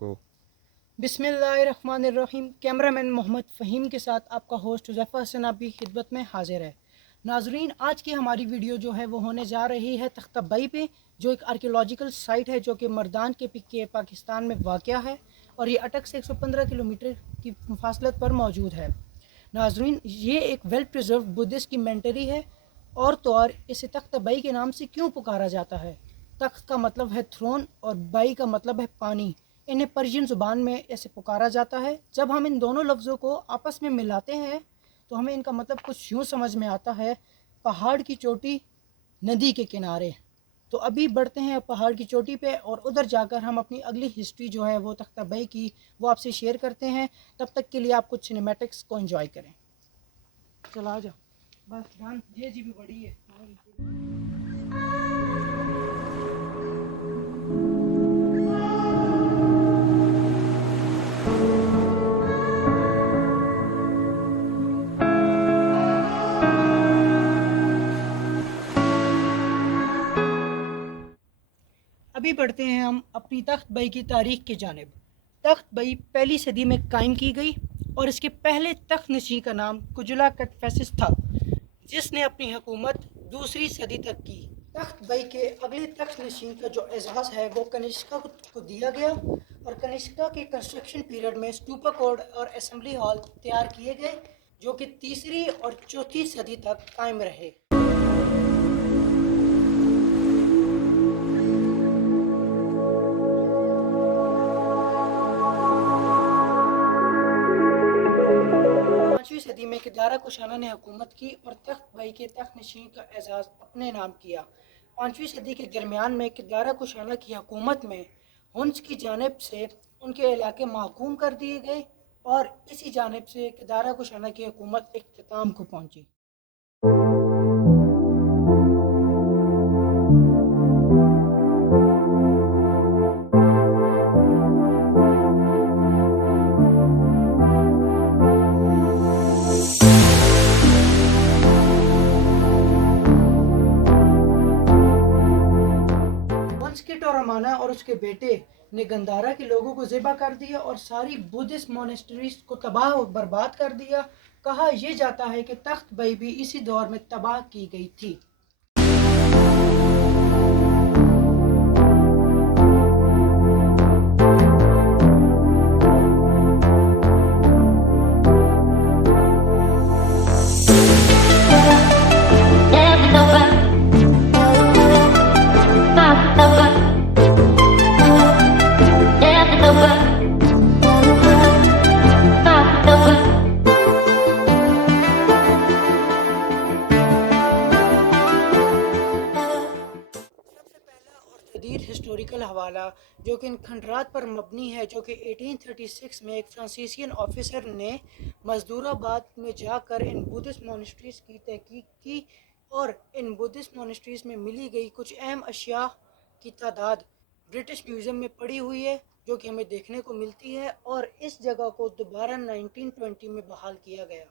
को। बिस्मिल्लाहिर्रहमानिर्रहीम। कैमरामैन मोहम्मद फ़हीम के साथ आपका होस्ट हुज़ैफ़ा हसन आपकी खिदमत में हाजिर है। नाजरीन, आज की हमारी वीडियो जो है वो होने जा रही है तख्ताबई पे, जो एक आर्कियोलॉजिकल साइट है जो कि मर्दान के पाकिस्तान में वाक़या है और ये अटक से 115 किलोमीटर की फासलत पर मौजूद है। नाजरीन, ये एक वेल प्रिजर्व बुद्धिस्ट की मेंटरी है। और तो और इसे तख्ताबई के नाम से क्यों पुकारा जाता है? तख्त का मतलब है थ्रोन और बई का मतलब है पानी। इन्हें पर्शियन ज़ुबान में ऐसे पुकारा जाता है। जब हम इन दोनों लफ्ज़ों को आपस में मिलाते हैं तो हमें इनका मतलब कुछ यूँ समझ में आता है, पहाड़ की चोटी, नदी के किनारे। तो अभी बढ़ते हैं पहाड़ की चोटी पे और उधर जाकर हम अपनी अगली हिस्ट्री जो है वो तख्ताबई की वो आपसे शेयर करते हैं। तब तक के लिए आप कुछ सिनेमैटिक्स को एंजॉय करें। चला आ जाओ, बस ध्यान ये जी भी बड़ी है। अभी बढ़ते हैं हम अपनी तख्त बई की तारीख की जानिब। तख्त बई पहली सदी में कायम की गई और इसके पहले तख्त नशीं का नाम कुजुला कटफेसिस था, जिसने अपनी हुकूमत दूसरी सदी तक की। तख्त बई के अगले तख्त नशीं का जो एजाज़ है वो कनिष्का को दिया गया और कनिष्का के कंस्ट्रक्शन पीरियड में स्तूपा कोड और असेंबली हॉल तैयार किए गए, जो कि तीसरी और चौथी सदी तक कायम रहे। पाँचवीं सदी में किदारा कुशाना ने हुकूमत की और तख्त बई के तख्त नशीं का एजाज़ अपने नाम किया। पाँचवीं सदी के दरमियान में किदारा कुशाना की हुकूमत में हुन्स की जानिब से उनके इलाके महकूम कर दिए गए और इसी जानिब से किदारा कुशाना की हुकूमत इख्तिताम को पहुंची। रमाना और उसके बेटे ने गंधारा के लोगों को ज़िबा कर दिया और सारी बुद्धिस्ट मोनेस्ट्रीज को तबाह और बर्बाद कर दिया। कहा यह जाता है कि तख्त बई भी इसी दौर में तबाह की गई थी। हिस्टोरिकल हवाला जो कि इन खंडरात पर मबनी है, जो कि 1836 में एक फ्रांसीसियन ऑफिसर ने मजदूराबाद में जाकर इन बुद्धिस्ट मोनेस्ट्रीज की तहकीक की और इन बुद्धिस्ट मोनेस्ट्रीज में मिली गई कुछ अहम अशिया की तादाद ब्रिटिश म्यूज़ियम में पड़ी हुई है, जो कि हमें देखने को मिलती है। और इस जगह को दोबारा 1920 में बहाल किया गया।